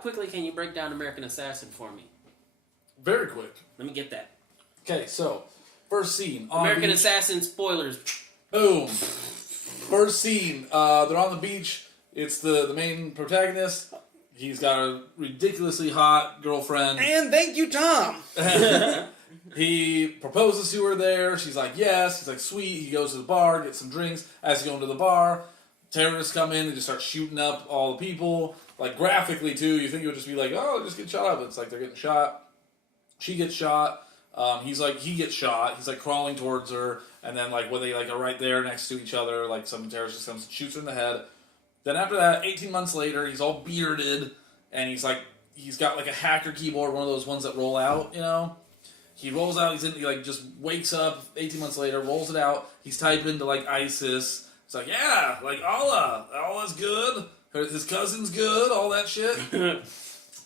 quickly can you break down American Assassin for me? Very quick. Let me get that. Okay, so first scene. American Assassin spoilers. Boom. First scene. They're on the beach. It's the main protagonist. He's got a ridiculously hot girlfriend. And thank you, Tom. He proposes to her there. She's like, yes. He's like, sweet. He goes to the bar, gets some drinks. As he's going to the bar, terrorists come in and just start shooting up all the people. Like, graphically, too. You think it would just be like, oh, just get shot up. It's like they're getting shot. She gets shot. He gets shot. He's, like, crawling towards her. And then, like, when they, like, are right there next to each other, like, some terrorist just comes and shoots her in the head. Then after that, 18 months later, he's all bearded. And he's, like, he's got, like, a hacker keyboard, one of those ones that roll out, you know? He rolls out, he, like, just wakes up 18 months later, rolls it out. He's typing to, like, ISIS. It's like, yeah, like, Allah's good. His cousin's good, all that shit. And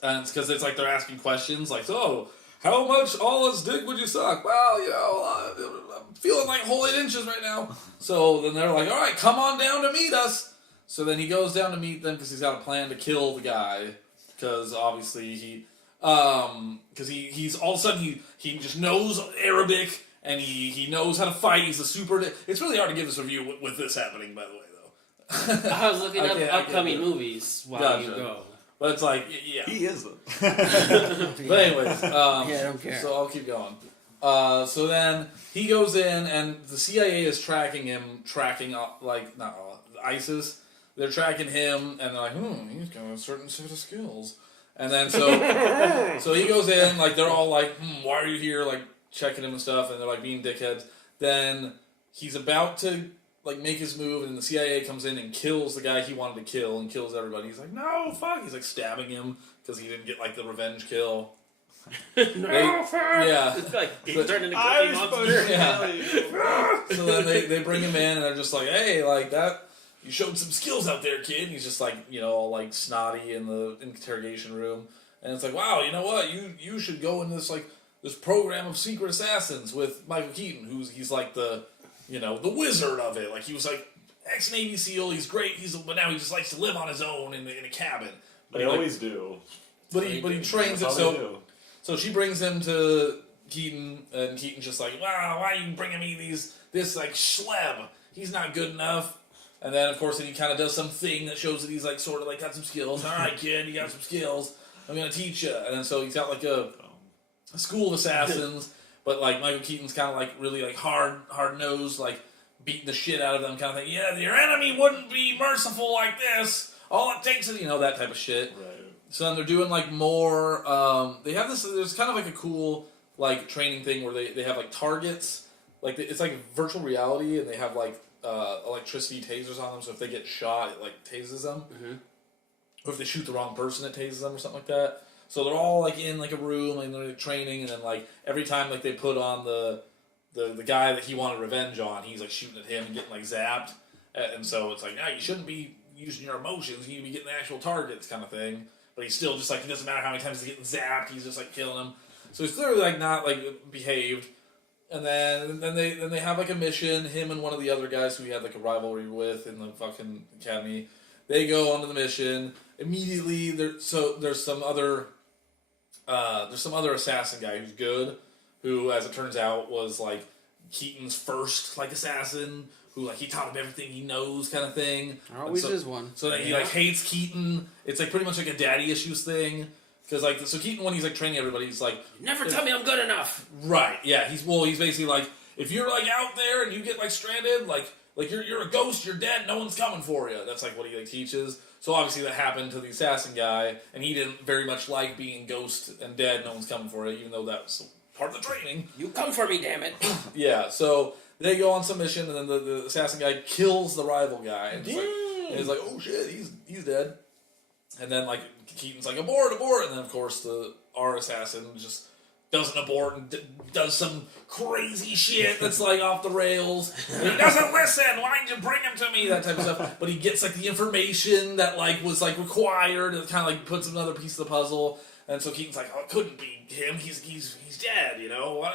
it's because it's like they're asking questions like, so, how much Allah's dick would you suck? Well, you know, I'm feeling like whole 8 inches right now. So then they're like, all right, come on down to meet us. So then he goes down to meet them because he's got a plan to kill the guy. Because obviously he's all of a sudden he just knows Arabic and he knows how to fight. He's a super. It's really hard to give this review with this happening, by the way, though. I was looking up upcoming movies while you go. But it's like, yeah. He isn't. But anyways, yeah, I don't care. So I'll keep going. So then he goes in, and the CIA is tracking ISIS. They're tracking him, and they're like, he's got a certain set of skills. And then so he goes in, like they're all like, why are you here? Like checking him and stuff, and they're like being dickheads. Then he's about to like make his move, and the CIA comes in and kills the guy he wanted to kill and kills everybody. He's like, no, fuck. He's like stabbing him because he didn't get like the revenge kill. No, fuck. Yeah. It's like he turned into Cookie Monster. Yeah. So then they bring him in, and they're just like, hey, like that. You showed some skills out there, kid. And he's just like, you know, all like snotty in the interrogation room. And it's like, wow, you know what? You should go in this program of secret assassins with Michael Keaton, he's like the wizard of it. Like he was like ex-Navy SEAL. He's great. But now he just likes to live on his own in a cabin. But they always do. But he trains him. So she brings him to Keaton, and Keaton's just like, wow, why are you bringing me this like schleb? He's not good enough. And then, of course, he kind of does something that shows that he's, like, sort of, like, got some skills. All right, kid, you got some skills. I'm going to teach you. And then so he's got, like, a school of assassins. But, like, Michael Keaton's kind of, like, really, like, hard-nosed, like, beating the shit out of them kind of thing. Yeah, your enemy wouldn't be merciful like this. All it takes is, that type of shit. Right. So then they're doing, like, more, they have this, there's kind of, like, a cool, like, training thing where they have, like, targets. Like, it's, like, virtual reality, and they have, like, electricity tasers on them, so if they get shot, it like tases them. Mm-hmm. Or if they shoot the wrong person, it tases them or something like that. So they're all like in like a room and they're training, and then like every time like they put on the guy that he wanted revenge on, he's like shooting at him and getting like zapped. And so it's like, you shouldn't be using your emotions. You need to be getting the actual targets kind of thing. But he's still just like, it doesn't matter how many times he's getting zapped, he's just like killing him. So he's clearly like not like behaved. And then they have like a mission. Him and one of the other guys who he had like a rivalry with in the fucking academy. They go onto the mission immediately. There's some other assassin guy who's good, who as it turns out was like Keaton's first like assassin, who like he taught him everything he knows kind of thing. Always is one. So that he like hates Keaton. It's like pretty much like a daddy issues thing. Because like so Keaton, when he's like training everybody, he's like, never tell me I'm good enough. Right? Yeah. He's basically like, if you're like out there and you get like stranded, like you're a ghost, you're dead, no one's coming for you. That's like what he like teaches. So obviously that happened to the assassin guy, and he didn't very much like being ghost and dead, no one's coming for you, even though that was part of the training. You come for me, damn it. Yeah. So they go on some mission, and then the assassin guy kills the rival guy, and he's like, oh shit, he's dead. And then, like, Keaton's like, abort! And then, of course, our assassin just doesn't abort and does some crazy shit that's, like, off the rails. And he doesn't listen! Why didn't you bring him to me? That type of stuff. But he gets, like, the information that, like, was, like, required. And it kind of, like, puts another piece of the puzzle. And so Keaton's like, oh, it couldn't be him. He's dead, you know?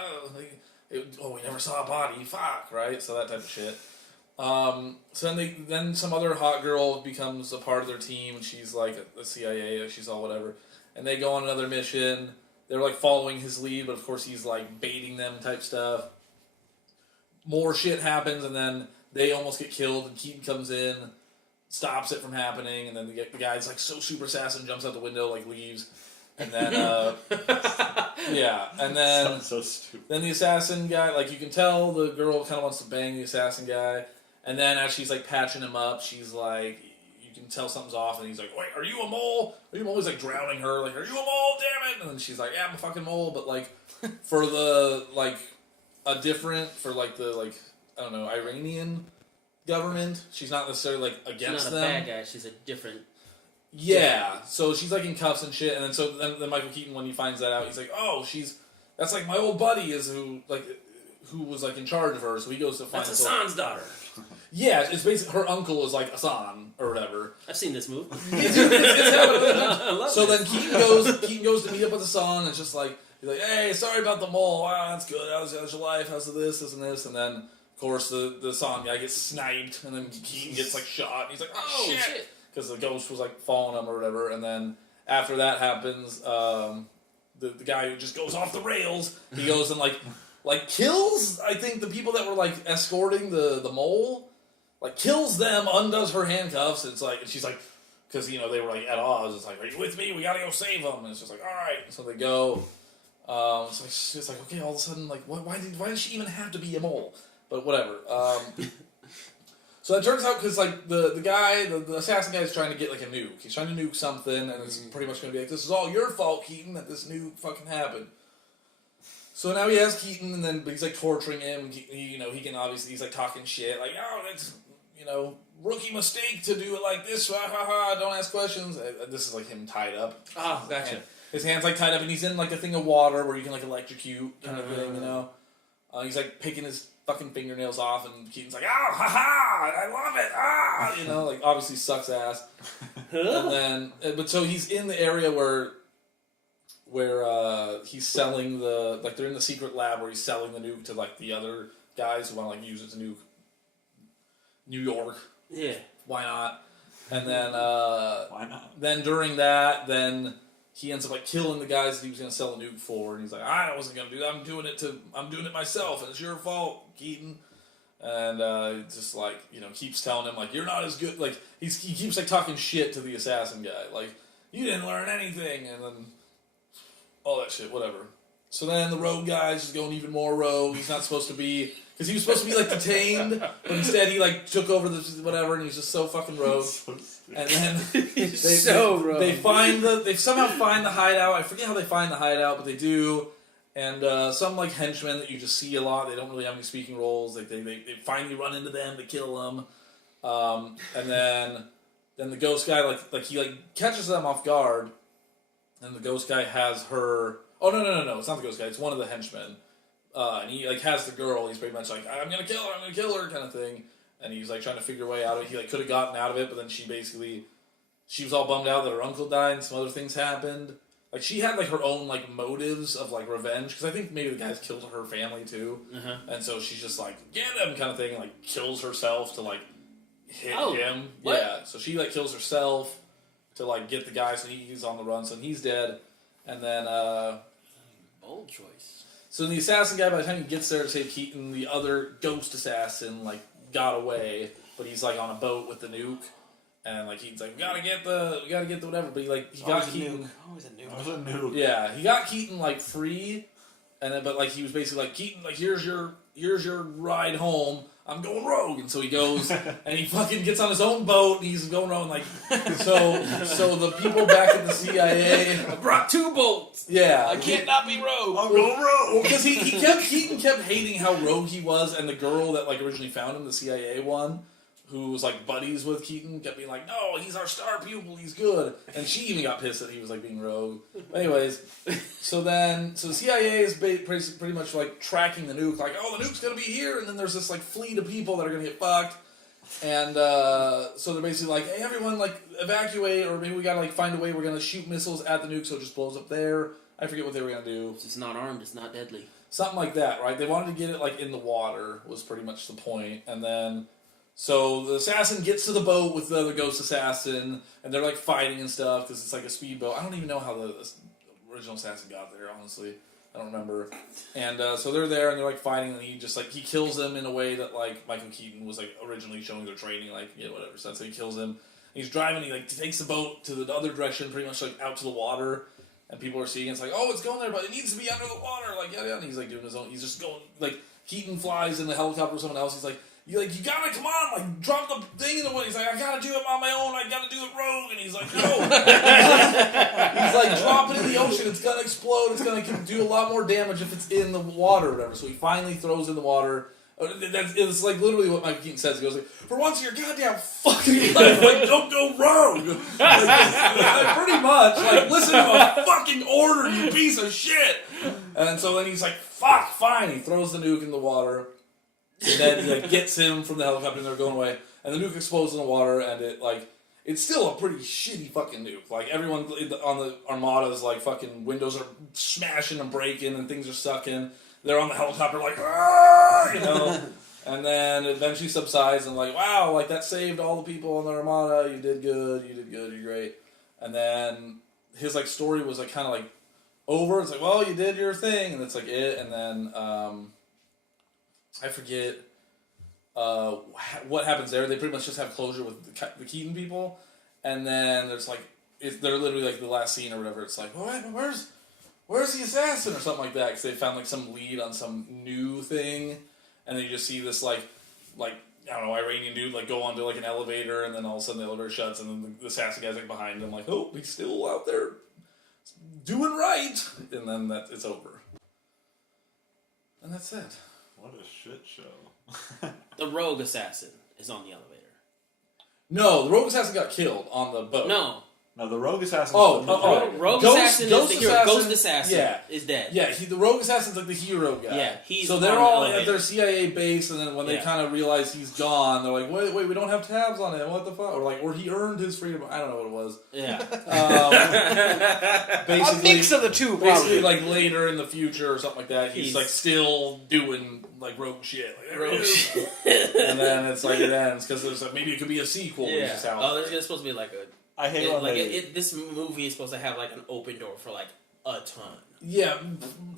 We never saw a body. Fuck, right? So that type of shit. So then some other hot girl becomes a part of their team, and she's like a CIA, she's all whatever. And they go on another mission. They're like following his lead, but of course he's like baiting them type stuff. More shit happens, and then they almost get killed, and Keaton comes in, stops it from happening, and then the guy's like so super assassin, jumps out the window, like leaves. And then, yeah, and then so stupid. Then the assassin guy, like you can tell the girl kind of wants to bang the assassin guy. And then as she's like patching him up, she's like, you can tell something's off, and he's like, wait, are you a mole? Are you a mole? He's like drowning her, like, are you a mole? Damn it! And then she's like, yeah, I'm a fucking mole, but like for the like for like the like I don't know Iranian government, she's not necessarily like against she's not them. a bad guy. She's a different. Yeah, so she's like in cuffs and shit, and then Michael Keaton, when he finds that out, he's like, oh, that's like my old buddy who was like in charge of her, so he goes to find. That's Hassan's daughter. Yeah, it's basically her uncle is like Hassan or whatever. I've seen this movie. I love so this. Then Keaton goes to meet up with Hassan, and it's just like he's like, hey, sorry about the mole. Wow, that's good. How's your life? How's this, and this, and then of course the Hassan guy gets sniped, and then Keaton gets like shot. And he's like, oh shit. Because the ghost was like following him or whatever, and then after that happens, the guy who just goes off the rails. He goes and like kills, I think, the people that were like escorting the mole, like kills them, undoes her handcuffs. It's like, and she's like, because they were like at odds. It's like, are you with me? We gotta go save them. And it's just like, all right. So they go. So it's like okay, all of a sudden, like, why did she even have to be a mole? But whatever. So it turns out because like the guy, the assassin guy is trying to get like a nuke. He's trying to nuke something, and it's pretty much going to be like, this is all your fault, Keaton, that this nuke fucking happened. So now he has Keaton, but he's like torturing him. And he can obviously, he's like talking shit, like, oh, that's rookie mistake to do it like this. Ha ha ha! Don't ask questions. This is like him tied up. Oh, gotcha. And his hand's like tied up, and he's in like a thing of water where you can like electrocute kind of thing. He's like picking his fucking fingernails off, and Keaton's like, oh, haha, I love it, like obviously sucks ass. And then, but so he's in the area where he's selling they're in the secret lab where he's selling the nuke to like the other guys who want to like use it to nuke New York. Yeah. Why not? And then, why not? Then during that, he ends up like killing the guys that he was going to sell the nuke for, and he's like, I wasn't going to do that. I'm doing it myself, and it's your fault, Keaton. And just like keeps telling him like, you're not as good. Like he keeps like talking shit to the assassin guy, like, you didn't learn anything, and then all that shit, whatever. So then the rogue guy's just going even more rogue. He's not supposed to be, because he was supposed to be like detained, but instead he like took over the whatever, and he's just so fucking rogue. And then they somehow find the hideout. I forget how they find the hideout, but they do. And some like henchmen that you just see a lot. They don't really have any speaking roles. Like they finally run into them to kill them. And then the ghost guy like he like catches them off guard. And the ghost guy has her. Oh no! It's not the ghost guy. It's one of the henchmen. And he like has the girl. He's pretty much like, I'm gonna kill her kind of thing. And he's like trying to figure a way out of it. He like could have gotten out of it, but then she was all bummed out that her uncle died and some other things happened. Like she had like her own like motives of like revenge, because I think maybe the guys killed her family too. And so she's just like, get him kind of thing, and like kills herself to like hit him. What? Yeah, so she like kills herself to like get the guy, so he's on the run, so he's dead. And then bold choice. So the assassin guy, by the time he gets there to save Keaton, the other ghost assassin like got away, but he's like on a boat with the nuke, and like he's like, we gotta get the whatever. But he got Keaton. Always a nuke. Yeah, he got Keaton like free, and then but like he was basically like, Keaton, like here's your ride home. I'm going rogue, and so he goes and he fucking gets on his own boat, and he's going rogue like so the people back at the CIA. I brought 2 boats. Yeah, I can't not be rogue. I'm going rogue because Keaton kept hating how rogue he was, and the girl that like originally found him, the CIA one, who was like buddies with Keaton, kept being like, no, he's our star pupil, he's good. And she even got pissed that he was like being rogue. But anyways, so the CIA is pretty much like tracking the nuke, like, oh, the nuke's gonna be here, and then there's this like fleet of people that are gonna get fucked. And so they're basically like, hey, everyone, like, evacuate, or maybe we gotta like find a way we're gonna shoot missiles at the nuke so it just blows up there. I forget what they were gonna do. It's not armed, it's not deadly. Something like that, right? They wanted to get it like in the water was pretty much the point, and then So the assassin gets to the boat with the other ghost assassin, and they're like fighting and stuff because it's like a speedboat. I don't even know how the original assassin got there, honestly. I don't remember. And so they're there and they're like fighting, and he just like he kills them in a way that like Michael Keaton was like originally showing their training, like whatever. So he kills him. He's driving. He like takes the boat to the other direction, pretty much like out to the water, and people are seeing it's like, oh, it's going there, but it needs to be under the water, like yeah. And he's like doing his own. He's just going like Keaton flies in the helicopter with someone else. He's like. You gotta come on, like drop the thing in the way. He's like, I gotta do it on my own. I gotta do it rogue. And he's like, no. He's like, drop it in the ocean. It's gonna explode. It's gonna do a lot more damage if it's in the water or whatever. So he finally throws in the water. It's like literally what Michael Keaton says. He goes like, for once in your goddamn fucking life, like don't go rogue. Like, pretty much, like listen to a fucking order, you piece of shit. And so then he's like, fuck, fine. He throws the nuke in the water. And then he like gets him from the helicopter and they're going away. And the nuke explodes in the water and it's still a pretty shitty fucking nuke. Like everyone on the Armada is like fucking windows are smashing and breaking and things are sucking. They're on the helicopter like, and then it eventually subsides and like, wow, like that saved all the people on the Armada. You did good, you're great. And then his like story was like kind of like over. It's like, well, you did your thing, and that's like it. And then I forget what happens there. They pretty much just have closure with the Keaton people, and then there's like they're literally like the last scene or whatever. It's like, where's the assassin or something like that? Because they found like some lead on some new thing, and then you just see this like I don't know, Iranian dude like go onto like an elevator, and then all of a sudden the elevator shuts, and then the assassin guy's like behind him, like, oh, he's still out there doing right, and then it's over, and that's it. What a shit show. The rogue assassin is on the elevator. No, the rogue assassin got killed on the boat. No, No, the rogue assassin. Rogue Assassin is the hero. Ghost Assassin is dead. Yeah, the rogue assassin's like the hero guy. Yeah, he's so they're all at their CIA base, and then when they kind of realize he's gone, they're like, wait, we don't have tabs on him. What the fuck? Or he earned his freedom. I don't know what it was. Yeah. Basically, a mix of the two. Basically, like later in the future or something like that, he's like still doing like rogue shit. Like, rogue shit. And then it's like it ends because there's maybe it could be a sequel. Yeah. There's supposed to be like a. I hate this movie is supposed to have like an open door for like a ton. Yeah,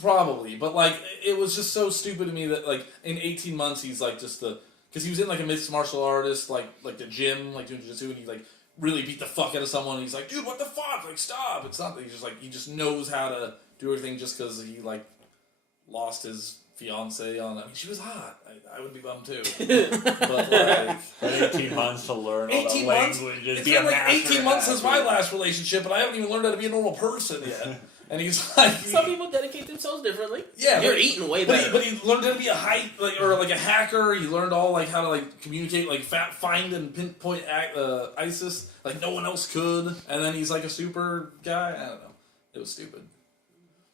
probably. But like it was just so stupid to me that like in 18 months he's like just because he was in like a mixed martial artist like the gym like doing jiu-jitsu, and he like really beat the fuck out of someone, and he's like, dude, what the fuck, like stop. It's not that he just knows how to do everything just because he like lost his fiance on. I mean, she was hot. I would be bummed too. But like 18 months to learn all the languages. It's been like 18 months since my last relationship, and I haven't even learned how to be a normal person yet. And he's like, some people dedicate themselves differently. Yeah, you're eating way better. But he learned how to be a a hacker. He learned all like how to like communicate, like find and pinpoint ISIS like no one else could. And then he's like a super guy. I don't know. It was stupid.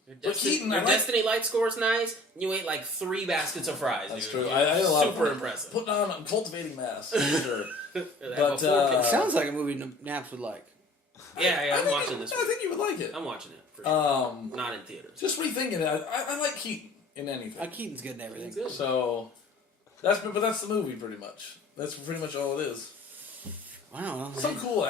Your Destiny Light score is nice. You ate like 3 baskets of fries. That's dude. true. I had a lot super of impressive. I'm cultivating mass. For sure. But it sounds like a movie Naps would like. Yeah, I'm watching this. I think you would like it. I'm watching it for sure. Not in theaters. Just rethinking it. I like Keaton in anything. Keaton's good in everything. Good. So that's the movie pretty much. That's pretty much all it is. Wow. Some cool.